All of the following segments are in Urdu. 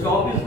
24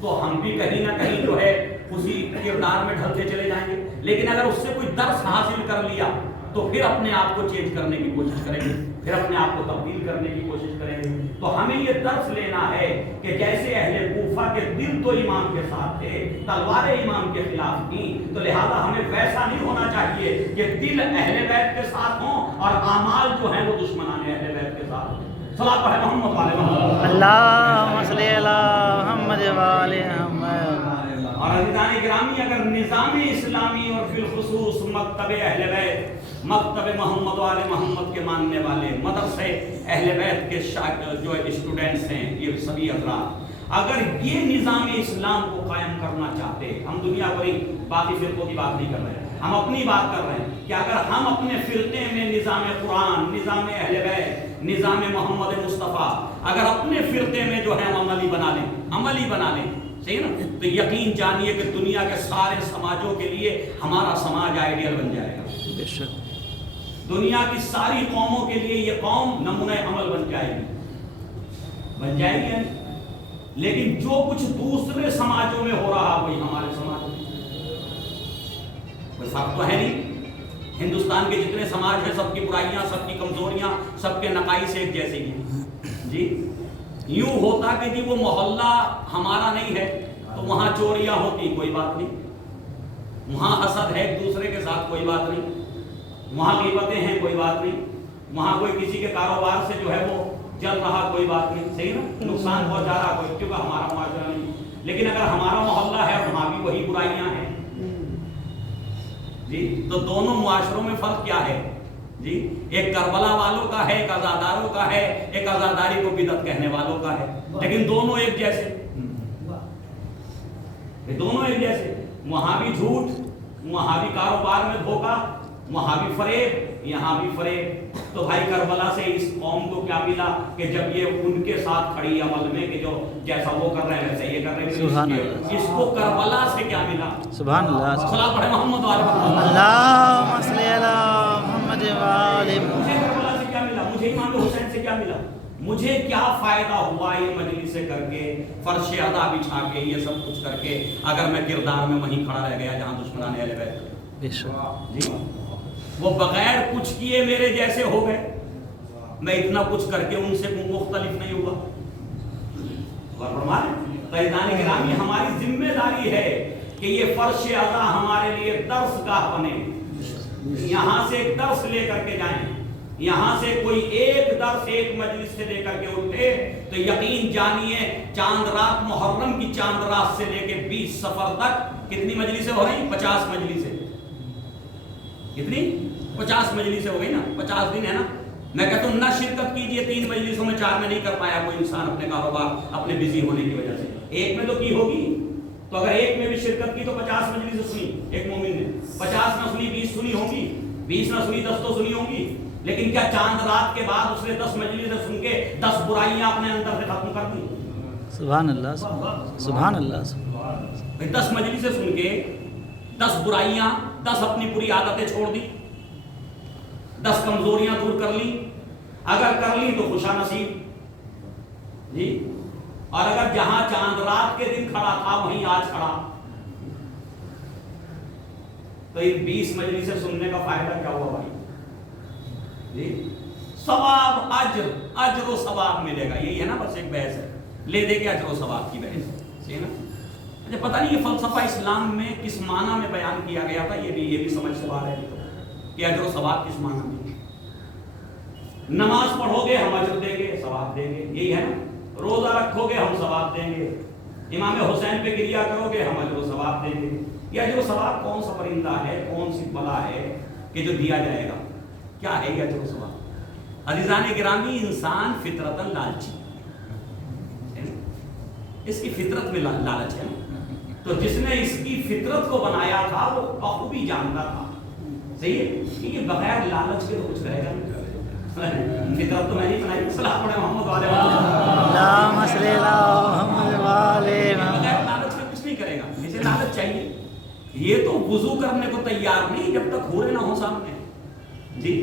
تو ہم بھی کہیں نہ کہیں جو ہے اسی کردار میں ڈھلتے چلے جائیں گے. لیکن اگر اس سے کوئی درس حاصل کر لیا تو پھر اپنے آپ کو چینج کرنے کی کوشش کریں گے, پھر اپنے آپ کو تبدیل کرنے کی کوشش کریں گے. تو ہمیں یہ درس لینا ہے کہ جیسے اہل کوفہ کے دل تو امام کے ساتھ تھے, تلواریں امام کے خلاف تھیں, تو لہذا ہمیں ویسا نہیں ہونا چاہیے کہ دل اہل بیت کے ساتھ ہوں اور اعمال جو ہیں وہ دشمنان اہل بیت کے ساتھ ہوں. صلاۃ پڑھیں محمد والے محمد. اللہم صلی علی محمد وآل محمد. اور عزیزان گرامی, اگر نظام اسلامی اور بالخصوص مکتب اہل بیت, مکتب محمد والے محمد کے ماننے والے, مدرسے اہل بیت کے جو اسٹوڈنٹس ہیں, یہ سبھی حضرات, اگر یہ نظام اسلام کو قائم کرنا چاہتے, ہم دنیا بھری باقی فرقوں کی بات نہیں کر رہے ہیں, ہم اپنی بات کر رہے ہیں کہ اگر ہم اپنے فرقے میں نظام قرآن, نظام اہل بیت, نظام محمد مصطفیٰ اگر اپنے فرقے میں جو ہے ہم عملی بنا لیں, صحیح نا, تو یقین جانیے کہ دنیا کے سارے سماجوں کے لیے ہمارا سماج آئیڈیل بن جائے گا. بے شک. دنیا کی ساری قوموں کے لیے یہ قوم نمونہ عمل بن جائے گی. لیکن جو کچھ دوسرے سماجوں میں ہو رہا وہی ہمارے سماج میں, کوئی فرق تو ہے نہیں. ہندوستان کے جتنے سماج ہیں سب کی برائیاں, سب کی کمزوریاں, سب کے نقائص ایک جیسے ہی ہیں. جی یوں ہوتا کہ جی وہ محلہ ہمارا نہیں ہے تو وہاں چوریاں ہوتی, کوئی بات نہیں. وہاں حسد ہے ایک دوسرے کے ساتھ, کوئی بات نہیں. وہاں غیبتیں ہیں, کوئی بات نہیں. وہاں کوئی کسی کے کاروبار سے جو ہے وہ جل رہا, کوئی بات نہیں. صحیح نا, نقصان پہنچا رہا کوئی, کیونکہ ہمارا معاشرہ نہیں. لیکن اگر ہمارا محلہ ہے وہاں بھی وہی برائیاں ہیں جی, تو دونوں معاشروں میں فرق کیا ہے جی؟ ایک کربلا والوں کا ہے, ایک عزاداروں کا ہے, ایک عزاداری کو بدعت کہنے والوں کا ہے, لیکن دونوں ایک جیسے, دونوں ایک جیسے. وہاں بھی جھوٹ, وہاں بھی کاروبار میں دھوکہ, وہاں بھی فریب, یہاں بھی فریب. تو بھائی کربلا سے اس قوم کو کیا ملا کہ جب یہ ان کے ساتھ کھڑی عمل میں کہ جو جیسا وہ کر رہے ہیں ویسے یہ کر رہے ہیں, اس کو کربلا سے کیا ملا؟ سبحان اللہ. صلاۃ پڑھیں محمد والے محمد. اللہم صلی علی محمد وآل محمد. مجھے کربلا سے کیا ملا؟ مجھے امام حسین سے کیا ملا؟ مجھے کیا فائدہ ہوا یہ مجلسیں کر کے, فرش ادا بچھا کے, یہ سب کچھ کر کے, اگر میں کردار میں وہیں کھڑا رہ گیا جہاں دشمنان اہل بیت. بے شک جی وہ بغیر کچھ کیے میرے جیسے ہو گئے, میں اتنا کچھ کر کے ان سے مختلف نہیں ہوا. فیضان گرامی, ہماری ذمہ داری ہے کہ یہ فرش ادا ہمارے لیے درس گاہ بنے. یہاں سے ایک درس لے کر کے جائیں, یہاں سے کوئی ایک درس ایک مجلس سے لے کر کے اٹھے تو یقین جانیے چاند رات, محرم کی چاند رات سے لے کے 20 صفر تک کتنی مجلسیں ہو رہی؟ 50 مجلسیں. کتنی؟ 50 مجلسیں ہو گئی نا, 50 دن ہے نا. میں کہتا ہوں نہ شرکت کیجئے 3 مجلسوں میں, 4 میں نہیں کر پایا کوئی انسان اپنے کاروبار, اپنے بزی ہونے کی وجہ سے, ایک میں تو کی ہوگی. تو اگر ایک میں بھی شرکت کی تو 50 مجلس سنی ایک مومن نے, 50 نہ سنی 20 سنی ہوں گی, 20 نہ سنی 10 تو سنی ہوں گی. لیکن کیا چاند رات کے بعد اس نے 10 مجلسیں سن کے 10 برائیاں اپنے اندر سے ختم کر دی؟ سبحان اللہ. سبحان اللہ. 10 مجلسیں سن کے 10 برائیاں, 10 اپنی بری عادتیں چھوڑ دی, 10 کمزوریاں دور کر لی. اگر کر لی تو خوشا نصیب جی, اور اگر جہاں چاند رات کے دن کھڑا تھا وہیں آج کھڑا, تو ان 20 مجلسیں سننے کا فائدہ کیا ہوا بھائی جی؟ ثواب, اجر و ثواب ملے گا. یہی ہے نا, بس ایک بحث ہے, لے دے کے اجر و ثواب کی بحث, صحیح نا. مجھے پتہ نہیں یہ فلسفہ اسلام میں کس معنی میں بیان کیا گیا تھا, یہ بھی سمجھ سوال ہے کہ اجر و ثواب کس معنی میں. نماز پڑھو گے ہم اجر دیں گے, ثواب دیں گے, یہی ہے نا. روزہ رکھو گے ہم ثواب دیں گے, امام حسین پہ گریا کرو گے ہم اجر و ثواب دیں گے. یہ اجر و ثواب کون سا پرندہ ہے, کون سی بلا ہے کہ جو دیا جائے گا؟ کیا ہے یہ اجر و ثواب؟ عزیزان گرامی, انسان فطرتاً لالچی, اس کی فطرت میں لالچ ہے. تو جس نے اس کی فطرت کو بنایا تھا وہ بخوبی جانتا تھا, صحیح ہے, کہ یہ بغیر لالچ کے تو کچھ کرے گا نہیں. فطرت تو میں نہیں بنائی. صلاح پڑھے محمد والے اللہم صلی علی محمد وآل محمد. بغیر لالچ کے کچھ نہیں کرے گا. اسے لالچ چاہیے. یہ تو وضو کرنے کو تیار نہیں جب تک حورے نہ ہو سامنے جی.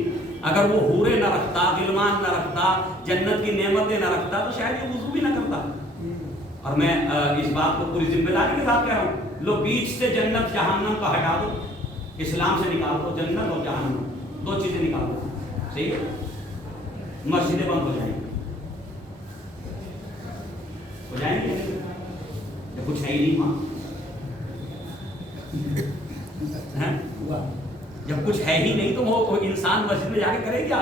اگر وہ حورے نہ رکھتا, غلمان نہ رکھتا, جنت کی نعمتیں نہ رکھتا, تو شاید یہ وضو بھی نہ کرتا. اور میں اس بات کو پوری ذمہ داری کے ساتھ کہہ رہا ہوں، لو بیچ سے جنت جہنم کا ہٹا دو، اسلام سے نکال دو جنت اور جہنم، دو چیزیں نکال دو، صحیح ہے، مسجدیں بند ہو جائیں گی، ہو جائیں گے، کچھ ہے ہی نہیں وہاں، جب کچھ ہے ہی نہیں تو وہ انسان مسجد میں جا کے کرے کیا؟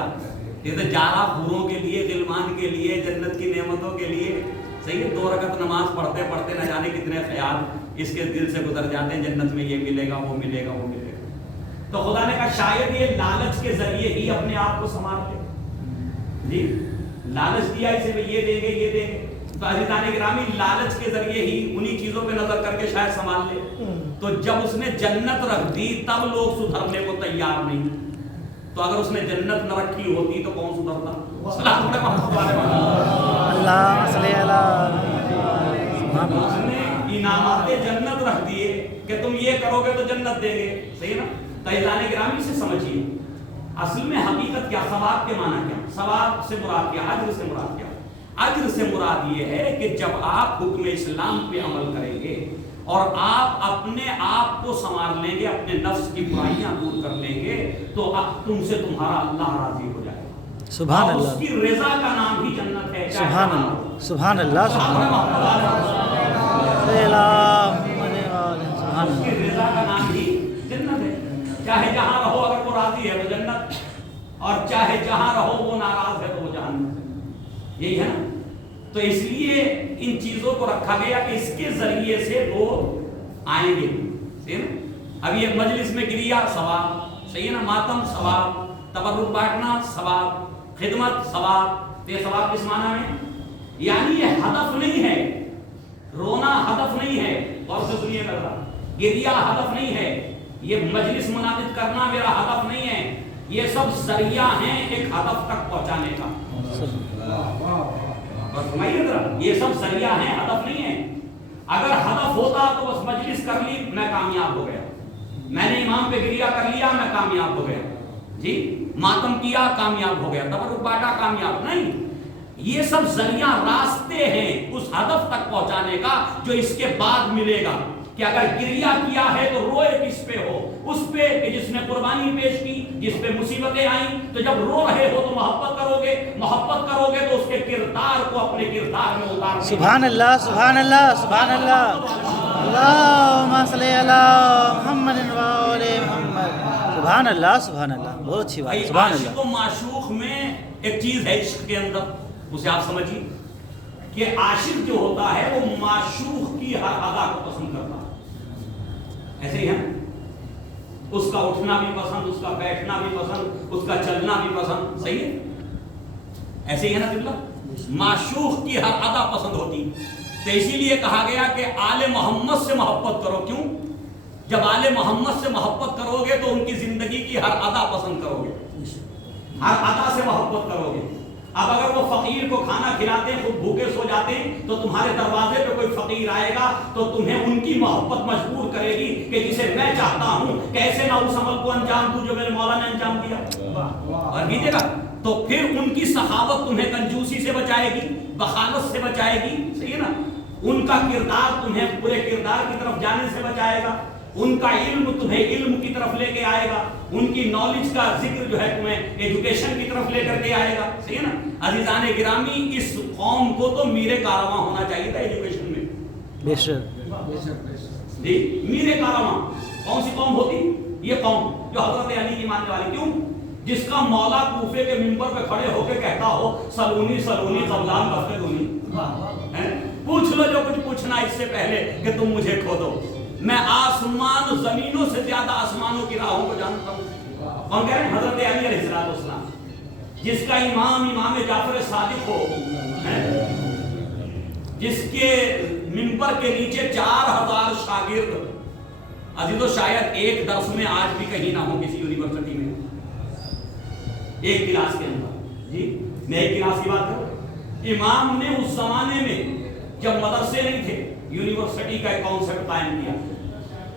یہ تو جارہ حوروں کے لیے، غلمان کے لیے، جنت کی نعمتوں کے لیے، صحیح ہے، 2 رکعت نماز پڑھتے پڑھتے نہ جانے کتنے خیال اس کے دل سے گزر جاتے ہیں، جنت میں یہ ملے گا، وہ ملے گا، وہ ملے گا۔ تو خدا نے کہا شاید یہ لالچ کے ذریعے ہی اپنے آپ کو سنوار لے، جی لالچ دیا اسے یہ دیں گے، یہ دیں گے، تو عزیزان گرامی لالچ کے ذریعے ہی انہی چیزوں پہ نظر کر کے شاید سنبھال لے۔ تو جب اس نے جنت رکھ دی تب لوگ سدھرنے کو تیار نہیں، تو اگر اس نے جنت نہ رکھی ہوتی تو کون سدھرتا؟ اللہ صلی اللہ، اس نے انعامات جنت رکھ دیے کہ تم یہ کرو گے تو جنت دیں گے، صحیح نا؟ تو عزیزان گرامی سے سمجھیے اصل میں حقیقت کیا، ثواب کے معنی کیا، ثواب سے مراد کیا، اجر سے مراد کیا؟ اجر سے مراد یہ ہے کہ جب آپ حکم اسلام پہ عمل کریں گے اور آپ اپنے آپ کو سنوار لیں گے، اپنے نفس کی برائیاں دور کر لیں گے، تو اب تم سے تمہارا اللہ راضی ہو جائے گا، سبحان اللہ، اس کی رضا کا نام ہی جنت ہے، سبحان اللہ، سبحان اللہ، سبحان اللہ، اس کی رضا کا نام ہی جنت ہے، چاہے جہاں رہو اگر وہ راضی ہے تو جنت، اور چاہے جہاں رہو وہ ناراض ہے تو وہ جہنم، یہی ہے نا؟ تو اس لیے ان چیزوں کو رکھا گیا کہ اس کے ذریعے سے لوگ آئیں گے، صحیح نا؟ اب یہ مجلس میں گریا ثواب، صحیح ہے نا، ماتم ثواب، تبرک بانٹنا ثواب، خدمت ثواب، یہ ثواب کس معنی میں؟ یعنی یہ ہدف نہیں ہے، رونا ہدف نہیں ہے، غور سے سنیے گا، گریا ہدف نہیں ہے، یہ مجلس منعقد کرنا میرا ہدف نہیں ہے، یہ سب ذریعہ ہیں ایک ہدف تک پہنچانے کا، یہ سب ذریعہ ہیں، ہدف نہیں ہے۔ اگر ہدف ہوتا تو بس مجلس کر لی میں کامیاب ہو گیا، میں نے امام پہ گریا کر لیا میں کامیاب ہو گیا، جی ماتم کیا کامیاب ہو گیا، تبرک بانٹا کامیاب نہیں، یہ سب ذریعہ راستے ہیں اس ہدف تک پہنچانے کا جو اس کے بعد ملے گا، کہ اگر گریا کیا ہے تو روئے کس پہ ہو؟ اس پہ کہ جس نے قربانی پیش کی، جس پہ مصیبتیں آئیں، تو جب رو رہے ہو تو محبت کرو گے، محبت کرو گے تو اس کے کردار کو اپنے کردار میں اتار دیں۔ سبحان اللہ، سبحان اللہ، سبحان اللہ، اللہم صلی علی محمد و آل محمد، سبحان اللہ، سبحان اللہ، بہت اچھی بات، سبحان اللہ۔ عاشق و معشوق میں ایک چیز ہے عشق کے اندر، اسے آپ سمجھیے کہ عاشق جو ہوتا ہے وہ معشوق کی ہر ادا کو پسند کرتا ہے، ایسے ہی ہے، اس کا اٹھنا بھی پسند، اس کا بیٹھنا بھی پسند، اس کا چلنا بھی پسند، صحیح ہے، ایسے ہی ہے نا طفلہ، معشوق کی ہر ادا پسند ہوتی، تو اسی لیے کہا گیا کہ آل محمد سے محبت کرو، کیوں؟ جب آل محمد سے محبت کرو گے تو ان کی زندگی کی ہر ادا پسند کرو گے، ہر ادا سے محبت کرو گے۔ اب اگر وہ فقیر کو کھانا کھلاتے ہیں خود بھوکے سو جاتے ہیں تو تمہارے دروازے پہ کوئی فقیر آئے گا تو تمہیں ان کی محبت مجبور کرے گی کہ جسے میں چاہتا ہوں کیسے نہ اس عمل کو انجام دوں جو میرے مولا نے انجام دیا، اور کیجیے گا تو پھر ان کی سخاوت تمہیں کنجوسی سے بچائے گی، بخالت سے بچائے گی، صحیح ہے نا، ان کا کردار تمہیں برے کردار کی طرف جانے سے بچائے گا، ان کا علم تمہیں علم کی طرف لے کے آئے گا، ان کی نالج کا ذکر جو ہے تمہیں ایجوکیشن کی طرف لے کر کے آئے گا، صحیح ہے نا۔ عزیزان گرامی اس قوم کو تو میرے کارواں ہونا چاہیے تھا ایجوکیشن میں، بے شک، جی میرے کارواں، کون سی قوم ہوتی؟ یہ قوم جو حضرت علی کی ماننے والی، کیوں؟ جس کا مولا کوفے کے منبر پہ کھڑے ہو کے کہتا ہو سلونی سلونی قبلان بفتونی، پوچھ لو جو کچھ پوچھنا اس سے پہلے کہ تم مجھے کھودو، میں آسمان زمینوں سے زیادہ آسمانوں کی راہوں کو جانتا ہوں۔ کون کہہ رہے ہیں؟ حضرت علی علیہ السلام، جس کا امام جعفر صادق ہو، جس کے منبر کے نیچے 4000 شاگرد، عزیزو شاید ایک درس میں آج بھی کہیں نہ ہو کسی یونیورسٹی میں، ایک کلاس کے اندر، جی میں ایک کلاس کی بات کروں، امام نے اس زمانے میں جب مدرسے نہیں تھے یونیورسٹی کا ایک کانسیپٹ قائم کیا،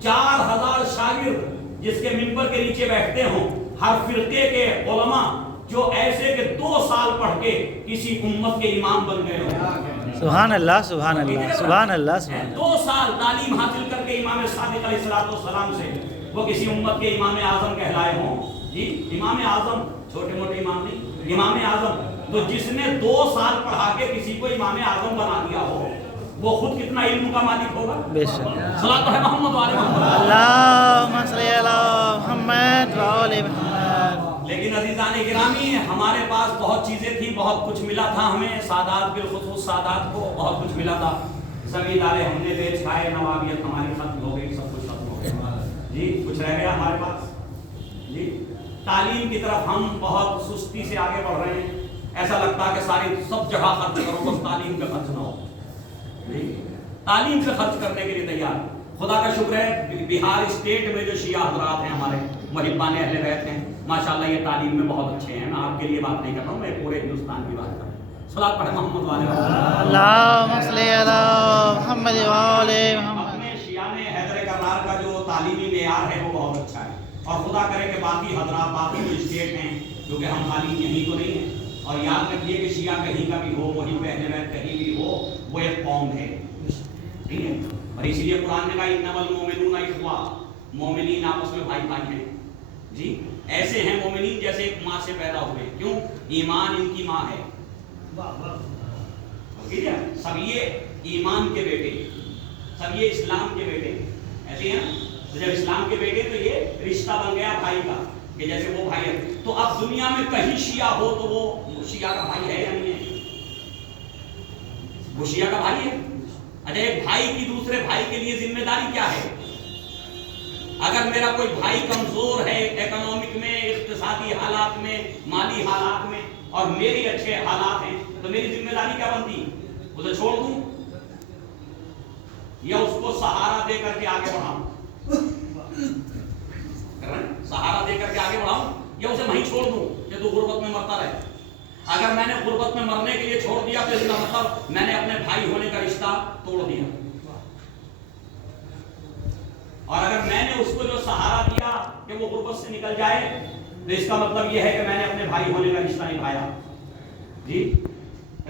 4000 شاگرد جس کے منبر کے نیچے بیٹھتے ہوں، ہر فرقے کے علماء جو ایسے کہ 2 سال پڑھ کے کسی امت کے امام بن گئے ہوں، سبحان اللہ سبحان اللہ سبحان اللہ سبحان اللہ. 2 سال تعلیم حاصل کر کے امام صادق علیہ السلام سے وہ کسی امت کے امام اعظم کہلائے ہوں. جی امام اعظم چھوٹے موٹے امام نہیں، امام اعظم. تو جس نے 2 سال پڑھا کے کسی کو امام اعظم بنا دیا ہو وہ خود کتنا علم کا مالک ہوگا. بے شک. صلاۃ ہے محمد و آل محمد. اللہم صلی علی محمد و آل محمد. لیکن عزیزان گرامی ہمارے پاس بہت چیزیں تھی، بہت کچھ ملا تھا ہمیں. سادات بالخصوص سادات کو بہت کچھ ملا تھا. زمیندارے ہم نے بیچ کھائے، نوابیت ہماری ختم ہو گئی، سب کچھ ختم ہو گیا. جی کچھ رہ گیا ہمارے پاس. جی تعلیم کی طرف ہم بہت سستی سے آگے بڑھ رہے ہیں. ایسا لگتا ہے کہ ساری سب جگہ خرچ کرو، بس تعلیم پہ خرچ نہ ہو. تعلیم سے خرچ کرنے کے لیے تیار. خدا کا شکر ہے بہار اسٹیٹ میں جو شیعہ حضرات ہیں ہمارے محبان اہل بیت ہیں، ماشاءاللہ یہ تعلیم میں بہت اچھے ہیں. میں آپ کے لیے بات نہیں کر رہا ہوں، میں پورے ہندوستان کی بات کر رہا ہوں. صلاۃ پڑھیں محمد والے. اللہم صلی علی محمد و آل محمد. اپنے شیعہ نے حیدر کرار کا جو تعلیمی معیار ہے وہ بہت اچھا ہے، اور خدا کرے کہ باقی حضرات باقی جو اسٹیٹ ہیں، کیونکہ ہم تعلیم یہیں تو نہیں ہیں. اور یاد رکھیے کہ شیعہ کہیں کا بھی ہو، محب اہل بیت کہیں بھی ہو، وہ ایک قوم ہے. ٹھیک ہے. اور اسی لیے قرآن نے کہا انما المؤمنون اخوہ، مومنین آپس میں بھائی بھائی ہیں. جی ایسے ہیں مومنین جیسے ایک ماں سے پیدا ہوئے. کیوں؟ ایمان ان کی ماں ہے. ٹھیک ہے. سب یہ ایمان کے بیٹے، سب یہ اسلام کے بیٹے ایسے ہیں. تو جب اسلام کے بیٹے تو یہ رشتہ بن گیا بھائی کا، کہ جیسے وہ بھائی ہے. تو اب دنیا میں کہیں شیعہ ہو تو وہ شیعہ کا بھائی ہے یا نہیں ہے؟ وہ شیعہ کا بھائی ہے. اچھا ایک بھائی کی دوسرے بھائی کے لیے ذمہ داری کیا ہے؟ اگر میرا کوئی بھائی کمزور ہے اکنامک میں، اقتصادی حالات میں، مالی حالات میں، اور میری اچھے حالات ہیں، تو میری ذمہ داری کیا بنتی؟ اسے چھوڑ دوں یا اس کو سہارا دے کر کے آگے بڑھاؤں؟ سہارا دے کر کے آگے بڑھاؤں یا اسے وہیں چھوڑ دوں کہ تو غربت میں مرتا رہے؟ اگر میں نے غربت میں مرنے کے لیے چھوڑ دیا تو اس کا مطلب میں نے اپنے بھائی ہونے کا رشتہ توڑ دیا. اور اگر میں نے اس کو جو سہارا دیا کہ وہ غربت سے نکل جائے تو اس کا مطلب یہ ہے کہ میں نے اپنے بھائی ہونے کا رشتہ نبھایا. جی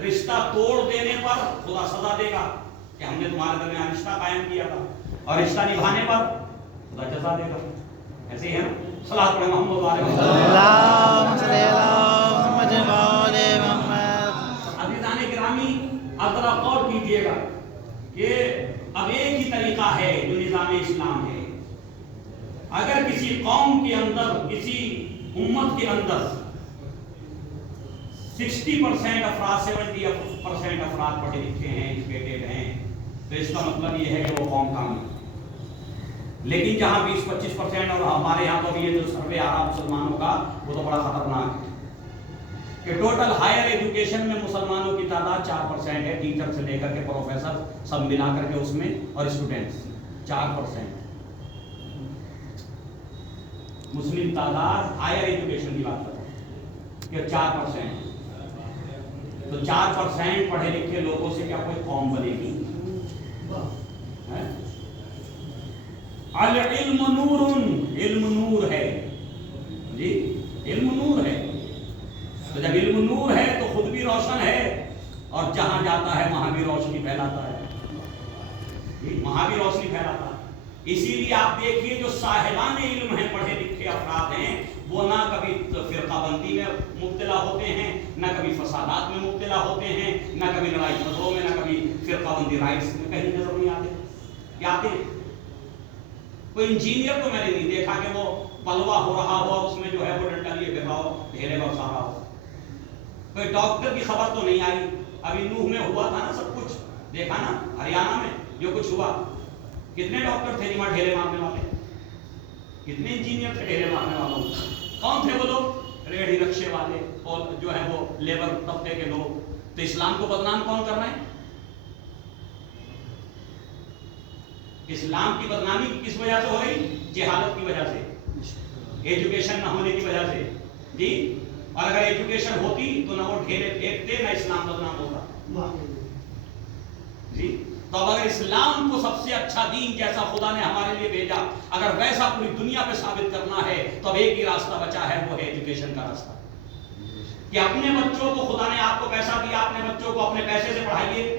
رشتہ توڑ دینے پر خدا سزا دے گا کہ ہم نے تمہارے درمیان رشتہ قائم کیا تھا، اور رشتہ نبھانے پر خدا جزا دے گا. ایسے ہی ہے نا. صلاۃ پڑھیں محمد والے. اللہم صلی علی محمد و آل محمد. عزیزان گرامی اب ذرا غور کیجیے گا کہ اب ایک ہی طریقہ ہے جو نظام اسلام ہے. اگر کسی قوم کے اندر، کسی امت کے اندر 60% افراد، 70% افراد پڑھے لکھے ہیں، ایجوکیٹڈ ہیں، تو اس کا مطلب یہ ہے کہ وہ قوم کامل. لیکن جہاں 20-25% اور ہمارے یہاں تو یہ جو سروے آ رہا مسلمانوں کا وہ تو بڑا خطرناک ہے کہ ٹوٹل ہائر ایجوکیشن میں مسلمانوں کی تعداد 4% ہے. ٹیچر سے لے کر کے پروفیسر سب ملا کر کے اس میں، اور اسٹوڈنٹس 4%. مسلم تعداد ہائر ایجوکیشن کی بات کرتا ہوں کہ 4%. تو 4% پڑھے لکھے لوگوں سے کیا کوئی قوم بنے گی؟ العلم نور، علم نور ہے. جی علم نور ہے. تو جب علم نور ہے تو خود بھی روشن ہے، اور جہاں جاتا ہے وہاں بھی روشنی پھیلاتا ہے. وہاں بھی روشنی پھیلاتا ہے. اسی لیے آپ دیکھیے جو صاحبان علم ہیں، پڑھے لکھے افراد ہیں، وہ نہ کبھی فرقہ بندی میں مبتلا ہوتے ہیں، نہ کبھی فسادات میں مبتلا ہوتے ہیں، نہ کبھی لڑائی جھگڑوں میں، نہ کبھی فرقہ بندی رائٹس میں کہیں نظر نہیں آتے. کیا آتے ہیں؟ کوئی انجینئر تو میں نے نہیں دیکھا کہ وہ پلوا ہو رہا ہو، اس میں جو ہے وہ ڈنڈا لیے پھر رہا ہو، ڈھیلے برسا رہا ہو. کوئی ڈاکٹر کی خبر تو نہیں آئی. ابھی نوح میں ہوا تھا نا سب کچھ، دیکھا نا ہریانہ میں جو کچھ ہوا. کتنے ڈاکٹر تھے جمع ڈھیلے مارنے والے؟ کتنے انجینئر تھے ڈھیلے مارنے والوں؟ کون تھے وہ لوگ؟ ریڑھی رکشے والے اور جو ہے وہ لیبر طبقے کے لوگ. تو اسلام کو بدنام کون کر رہے ہیں؟ اسلام کی بدنامی کس وجہ سے ہو رہی؟ جہالت کی وجہ سے، ایجوکیشن نہ ہونے کی وجہ سے. جی اور اگر ایجوکیشن ہوتی تو نہ وہ ڈھیلے پھینکتے، نہ اسلام بدنام ہوتا. جی تو اگر اسلام کو سب سے اچھا دین جیسا خدا نے ہمارے لیے بھیجا، اگر ویسا پوری دنیا پہ ثابت کرنا ہے تو اب ایک ہی راستہ بچا ہے، وہ ہے ایجوکیشن کا راستہ. کہ اپنے بچوں کو، خدا نے آپ کو پیسہ دیا، اپنے بچوں کو اپنے پیسے سے پڑھائیے.